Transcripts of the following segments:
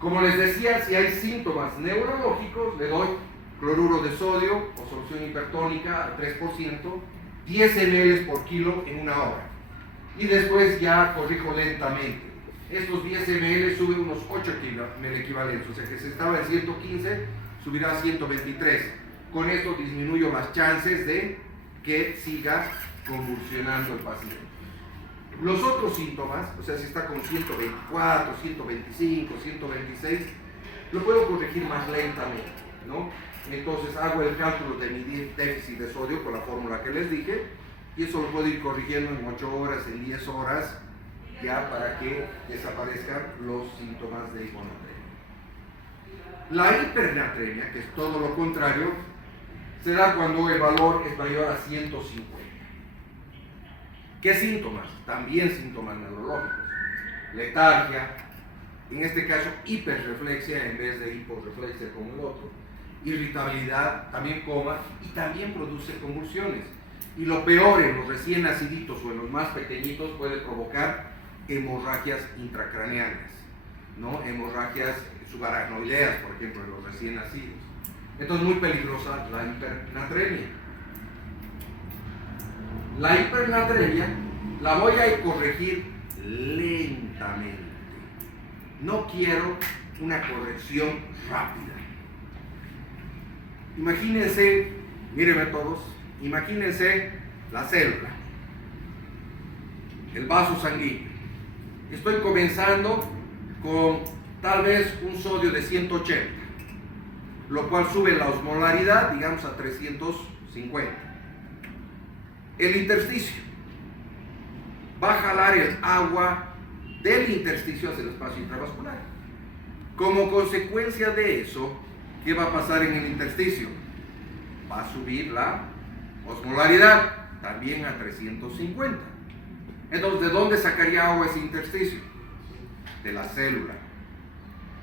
Como les decía, si hay síntomas neurológicos, le doy cloruro de sodio o solución hipertónica al 3%, 10 ml por kilo en una hora. Y después ya corrijo lentamente. Estos 10 ml suben unos 8 equivalentes, o sea que si estaba en 115, subirá a 123. Con esto disminuyo las chances de que siga convulsionando el paciente. Los otros síntomas, o sea, si está con 124, 125, 126, lo puedo corregir más lentamente, ¿no? Entonces hago el cálculo de mi déficit de sodio con la fórmula que les dije, y eso lo puedo ir corrigiendo en 8 horas, en 10 horas, ya para que desaparezcan los síntomas de hiponatremia. La hipernatremia, que es todo lo contrario, se da cuando el valor es mayor a 150. ¿Qué síntomas? También síntomas neurológicos. Letargia, en este caso hiperreflexia en vez de hiporreflexia como el otro. Irritabilidad, también coma, y también produce convulsiones. Y lo peor, en los recién naciditos o en los más pequeñitos, puede provocar hemorragias intracraneales, ¿no? Hemorragias subaracnoideas, por ejemplo, en los recién nacidos. Entonces, muy peligrosa la hipernatremia. La hipernatremia la voy a corregir lentamente. No quiero una corrección rápida. Imagínense, mírenme todos, imagínense la célula, el vaso sanguíneo. Estoy comenzando con tal vez un sodio de 180, lo cual sube la osmolaridad, digamos, a 350. El intersticio va a jalar el agua del intersticio hacia el espacio intravascular. Como consecuencia de eso, ¿qué va a pasar en el intersticio? Va a subir la osmolaridad también a 350. Entonces, ¿de dónde sacaría agua ese intersticio? De la célula.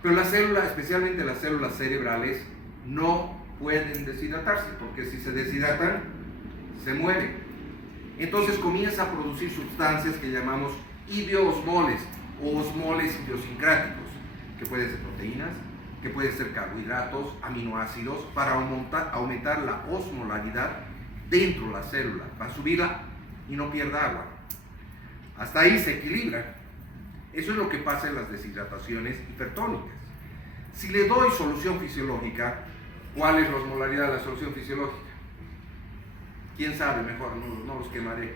Pero la célula, especialmente las células cerebrales, no pueden deshidratarse, porque si se deshidratan, se mueren. Entonces comienza a producir sustancias que llamamos idioosmoles o osmoles idiosincráticos, que pueden ser proteínas, que pueden ser carbohidratos, aminoácidos, para aumentar la osmolaridad dentro de la célula, para subirla y no pierda agua. Hasta ahí se equilibra. Eso es lo que pasa en las deshidrataciones hipertónicas. Si le doy solución fisiológica, ¿cuál es la osmolaridad de la solución fisiológica? ¿Quién sabe? Mejor, no los quemaré.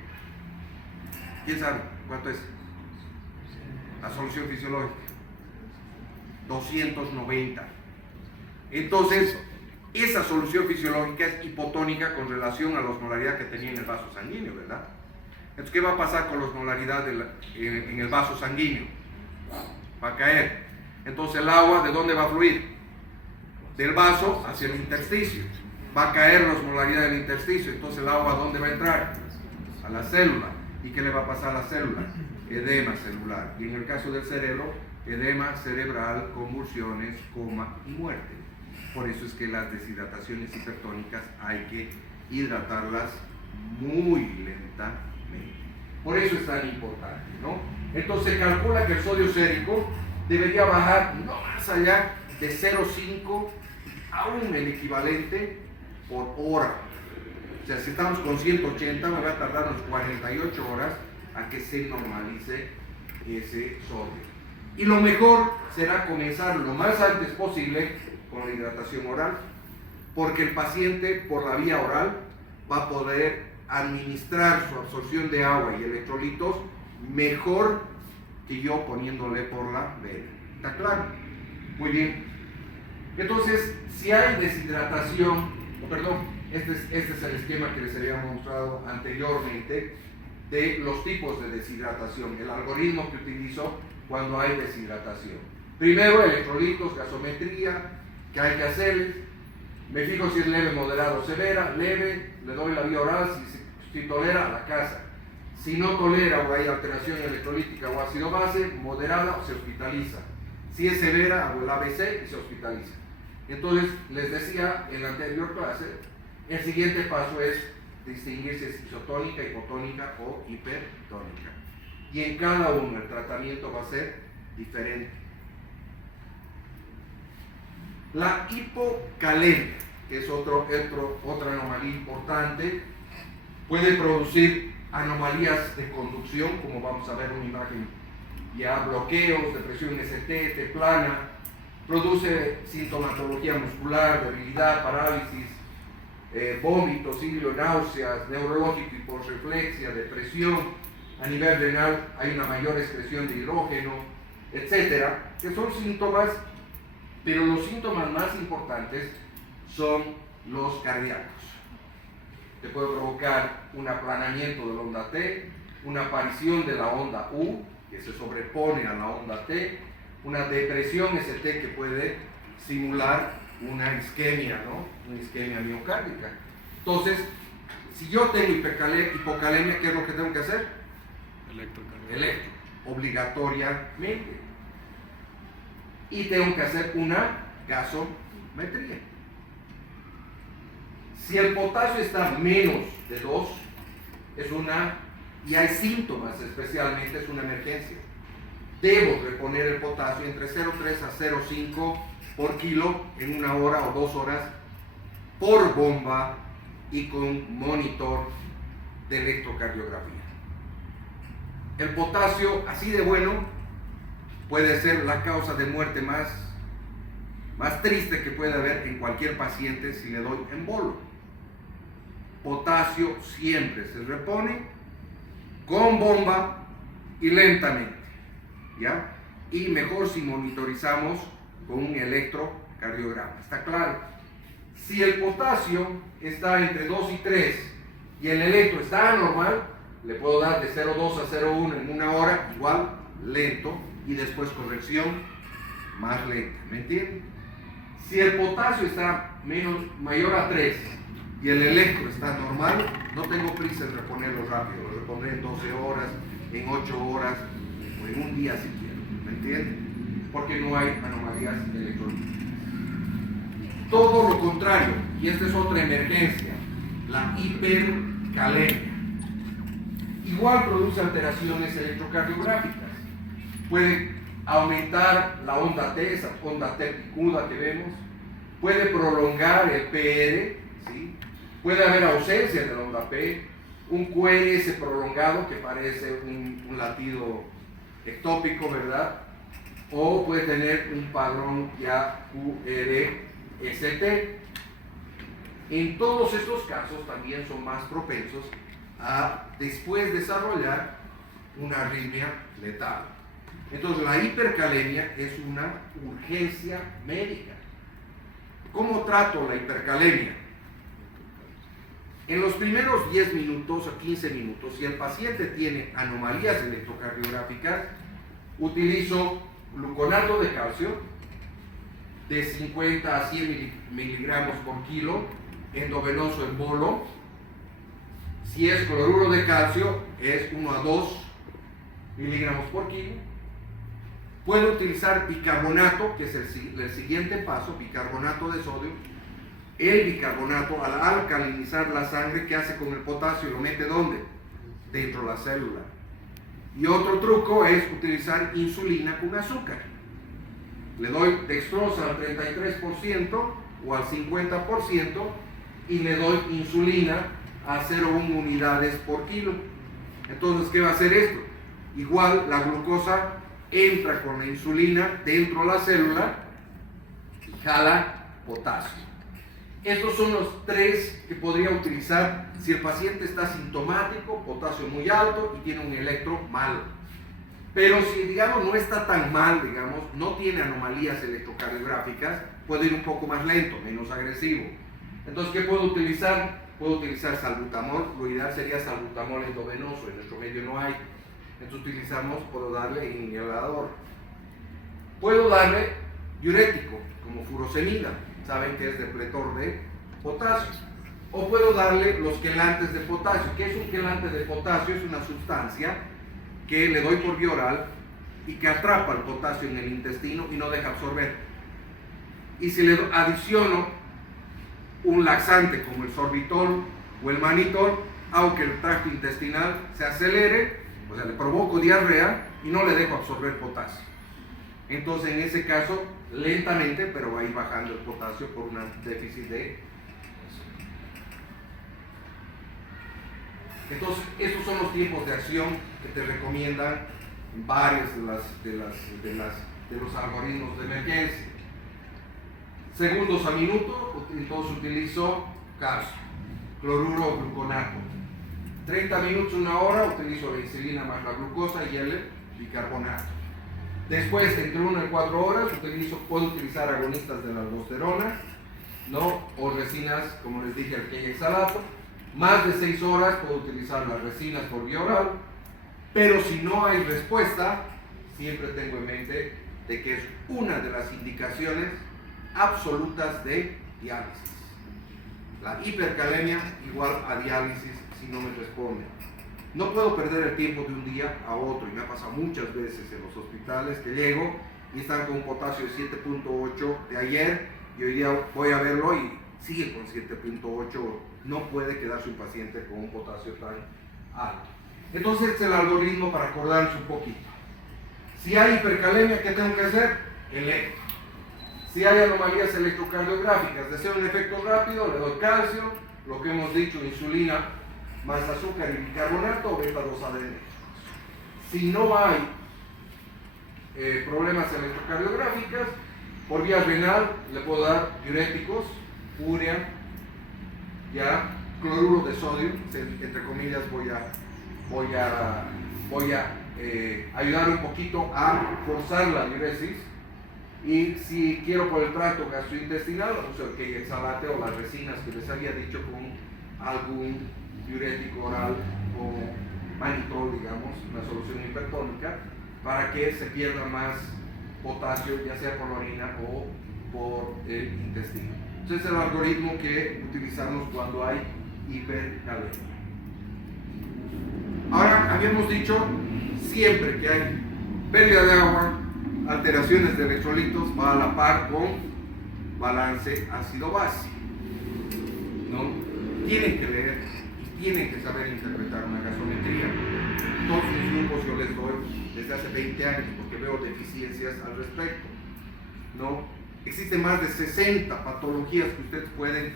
¿Quién sabe cuánto es la solución fisiológica? 290. Entonces, esa solución fisiológica es hipotónica con relación a la osmolaridad que tenía en el vaso sanguíneo, ¿verdad? Entonces, ¿qué va a pasar con la osmolaridad en el vaso sanguíneo? Va a caer. Entonces, el agua, ¿de dónde va a fluir? Del vaso hacia el intersticio. Va a caer la osmolaridad del intersticio. Entonces, ¿el agua a dónde va a entrar? A la célula. ¿Y qué le va a pasar a la célula? Edema celular. Y en el caso del cerebro, edema cerebral, convulsiones, coma y muerte. Por eso es que las deshidrataciones hipertónicas hay que hidratarlas muy lentamente. Por eso es tan importante, ¿no? Entonces se calcula que el sodio sérico debería bajar no más allá de 0,5 a 1 el equivalente por hora. O sea, si estamos con 180, me va a tardar unos 48 horas a que se normalice ese sodio. Y lo mejor será comenzar lo más antes posible con la hidratación oral, porque el paciente por la vía oral va a poder administrar su absorción de agua y electrolitos mejor que yo poniéndole por la vena. ¿Está claro? Muy bien. Entonces, si hay deshidratación, este es el esquema que les había mostrado anteriormente de los tipos de deshidratación, el algoritmo que utilizo cuando hay deshidratación. Primero, electrolitos, gasometría, ¿qué hay que hacerles? Me fijo si es leve, moderado o severa. Leve, le doy la vía oral. Si tolera, a la casa. Si no tolera o hay alteración electrolítica o ácido base, moderada, se hospitaliza. Si es severa, hago el ABC y se hospitaliza. Entonces, les decía en la anterior clase, el siguiente paso es distinguir si es isotónica, hipotónica o hipertónica. Y en cada uno el tratamiento va a ser diferente. La hipocalemia, que es otra anomalía importante, puede producir anomalías de conducción, como vamos a ver en una imagen, ya bloqueos, depresión ST, T plana, produce sintomatología muscular, debilidad, parálisis, vómitos, ciclo, náuseas, neurológico, hiporreflexia, depresión. A nivel renal hay una mayor excreción de hidrógeno, etcétera, que son síntomas, pero los síntomas más importantes son los cardíacos. Te puede provocar un aplanamiento de la onda T, una aparición de la onda U, que se sobrepone a la onda T, una depresión ST que puede simular una isquemia, ¿no? Una isquemia miocárdica. Entonces, si yo tengo hipocalemia, ¿qué es lo que tengo que hacer? Electro, obligatoriamente. Y tengo que hacer una gasometría. Si el potasio está menos de 2, y hay síntomas especialmente, es una emergencia. Debo reponer el potasio entre 0,3 a 0,5 por kilo en 1 hora o 2 horas por bomba y con monitor de electrocardiografía. El potasio, así de bueno, puede ser la causa de muerte más triste que puede haber en cualquier paciente si le doy embolo. Potasio siempre se repone con bomba y lentamente, ¿ya? Y mejor si monitorizamos con un electrocardiograma. ¿Está claro? Si el potasio está entre 2 y 3 y el electro está anormal, le puedo dar de 0,2 a 0,1 en 1 hora, igual, lento, y después corrección más lenta. ¿Me entienden? Si el potasio está mayor a 3 y el electro está normal, no tengo prisa en reponerlo rápido, lo repondré en 12 horas, en 8 horas o en un día si quiero. ¿Me entienden? Porque no hay anomalías electrolíticas. Todo lo contrario, y esta es otra emergencia, la hipercalemia. Igual produce alteraciones electrocardiográficas. Puede aumentar la onda T, esa onda T picuda que vemos. Puede prolongar el PR, ¿sí? Puede haber ausencia de la onda P, un QRS prolongado que parece un latido ectópico, ¿verdad? O puede tener un padrón ya QRST. En todos estos casos también son más propensos a después desarrollar una arritmia letal. Entonces la hipercalemia es una urgencia médica. ¿Cómo trato la hipercalemia? En los primeros 10 minutos o 15 minutos, si el paciente tiene anomalías electrocardiográficas, utilizo gluconato de calcio de 50 a 100 miligramos por kilo, endovenoso en bolo. Si es cloruro de calcio, es 1 a 2 miligramos por kilo. Puedo utilizar bicarbonato, que es el siguiente paso, bicarbonato de sodio. El bicarbonato, al alcalinizar la sangre, ¿qué hace con el potasio? ¿Lo mete dónde? Dentro de la célula. Y otro truco es utilizar insulina con azúcar. Le doy dextrosa al 33% o al 50% y le doy insulina a 0,1 unidades por kilo. Entonces, ¿qué va a hacer esto? Igual la glucosa entra con la insulina dentro de la célula y jala potasio. Estos son los 3 que podría utilizar si el paciente está sintomático, potasio muy alto y tiene un electro malo. Pero si, digamos, no está tan mal, digamos, no tiene anomalías electrocardiográficas, puede ir un poco más lento, menos agresivo. Entonces, ¿qué puedo utilizar? Puedo utilizar salbutamol. Lo ideal sería salbutamol endovenoso, en nuestro medio no hay. Entonces puedo darle inhalador. Puedo darle diurético, como furosemida, saben que es depletor de potasio. O puedo darle los quelantes de potasio. ¿Qué es un quelante de potasio? Es una sustancia que le doy por vía oral y que atrapa el potasio en el intestino y no deja absorber. Y si le adiciono un laxante como el sorbitol o el manitol, aunque el tracto intestinal se acelere, o sea, le provoco diarrea y no le dejo absorber potasio. Entonces, en ese caso, lentamente, pero va a ir bajando el potasio por un déficit de... Entonces, estos son los tiempos de acción que te recomiendan varios de los algoritmos de emergencia. Segundos a minuto, entonces utilizo calcio, cloruro o gluconato. 30 minutos, una hora, utilizo la insulina más la glucosa y el bicarbonato. Después, entre 1 y 4 horas, puedo utilizar agonistas de la aldosterona, ¿no? O resinas, como les dije, el queyexalato. Más de 6 horas puedo utilizar las resinas por vía oral, pero si no hay respuesta, siempre tengo en mente de que es una de las indicaciones absolutas de diálisis. La hipercalemia igual a diálisis si no me responde. No puedo perder el tiempo de un día a otro, y me ha pasado muchas veces en los hospitales que llego y están con un potasio de 7.8 de ayer, y hoy día voy a verlo y sigue con 7.8. No puede quedarse un paciente con un potasio tan alto. Entonces, este es el algoritmo para acordarnos un poquito. Si hay hipercalemia, ¿qué tengo que hacer? Electro. Si hay anomalías electrocardiográficas, deseo un efecto rápido, le doy calcio, lo que hemos dicho, insulina, más azúcar y bicarbonato o beta-2-ADN. Si no hay problemas electrocardiográficas, por vía renal le puedo dar diuréticos, urea, ya, cloruro de sodio, entre comillas voy a ayudar un poquito a forzar la diuresis. Y si quiero por el tracto gastrointestinal, uso el queyexalate o las resinas que les había dicho con algún diurético oral o mannitol, digamos, una solución hipertónica, para que se pierda más potasio, ya sea por la orina o por el intestino. Entonces es el algoritmo que utilizamos cuando hay hipercalemia. Ahora, habíamos dicho, siempre que hay pérdida de agua, alteraciones de electrolitos, va a la par con balance ácido-base, ¿no? Tienen que leer y tienen que saber interpretar una gasometría. Todos mis grupos yo les doy desde hace 20 años porque veo deficiencias al respecto, ¿no? Existen más de 60 patologías que ustedes pueden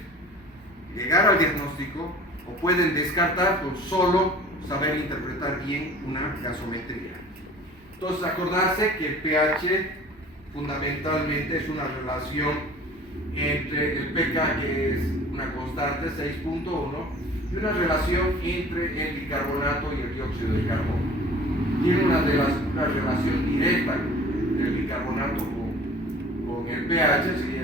llegar al diagnóstico o pueden descartar con solo saber interpretar bien una gasometría. Entonces, acordarse que el pH fundamentalmente es una relación entre el pK, que es una constante, 6.1, y una relación entre el bicarbonato y el dióxido de carbono. Tiene una relación directa del bicarbonato con el pH, si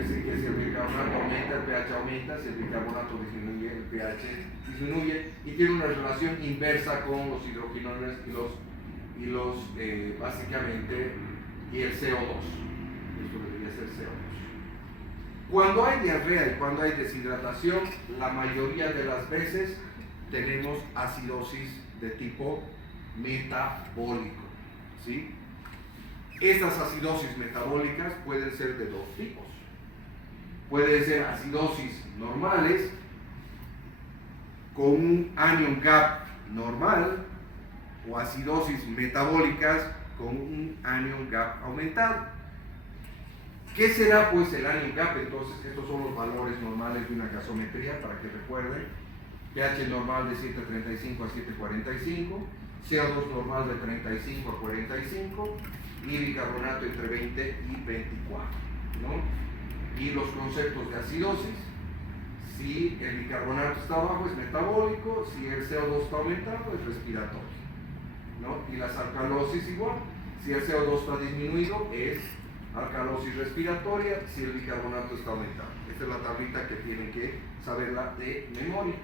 el bicarbonato aumenta, el pH aumenta, si el bicarbonato disminuye, el pH disminuye, y tiene una relación inversa con los hidroquinones básicamente, y el CO2. Esto debería ser CO2. Cuando hay diarrea y cuando hay deshidratación, la mayoría de las veces tenemos acidosis de tipo metabólico, ¿sí? Estas acidosis metabólicas pueden ser de dos tipos. Pueden ser acidosis normales con un anion gap normal, o acidosis metabólicas con un anion gap aumentado. ¿Qué será pues el anion gap? Entonces, estos son los valores normales de una gasometría para que recuerden. pH normal de 7.35 a 7.45, CO2 normal de 35 a 45 y bicarbonato entre 20 y 24, ¿no? Y los conceptos de acidosis: si el bicarbonato está bajo es metabólico, si el CO2 está aumentado es respiratorio, ¿no? Y las alcalosis igual, si el CO2 está disminuido es alcalosis respiratoria, si el bicarbonato está aumentado. Esta es la tablita que tienen que saberla de memoria.